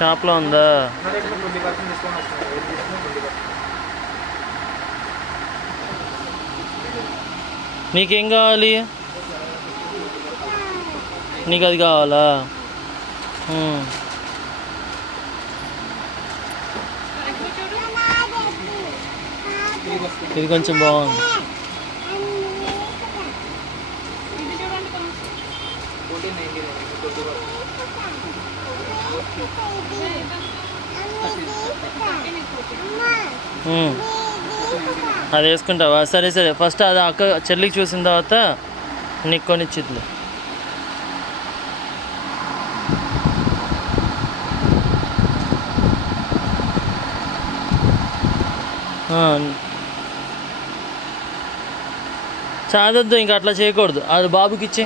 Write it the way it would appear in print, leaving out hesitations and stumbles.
షాప్లో ఉందా? నీకేం కావాలి? నీకు అది కావాలా? ఇది కొంచెం బాగుంది. అది వేసుకుంటావా? సరే సరే, ఫస్ట్ అది అక్క చెల్లికి చూసిన తర్వాత నీకు కొనిచ్చిద్లే. చాదొద్దు, ఇంకా అట్లా చేయకూడదు. అది బాబుకి ఇచ్చే.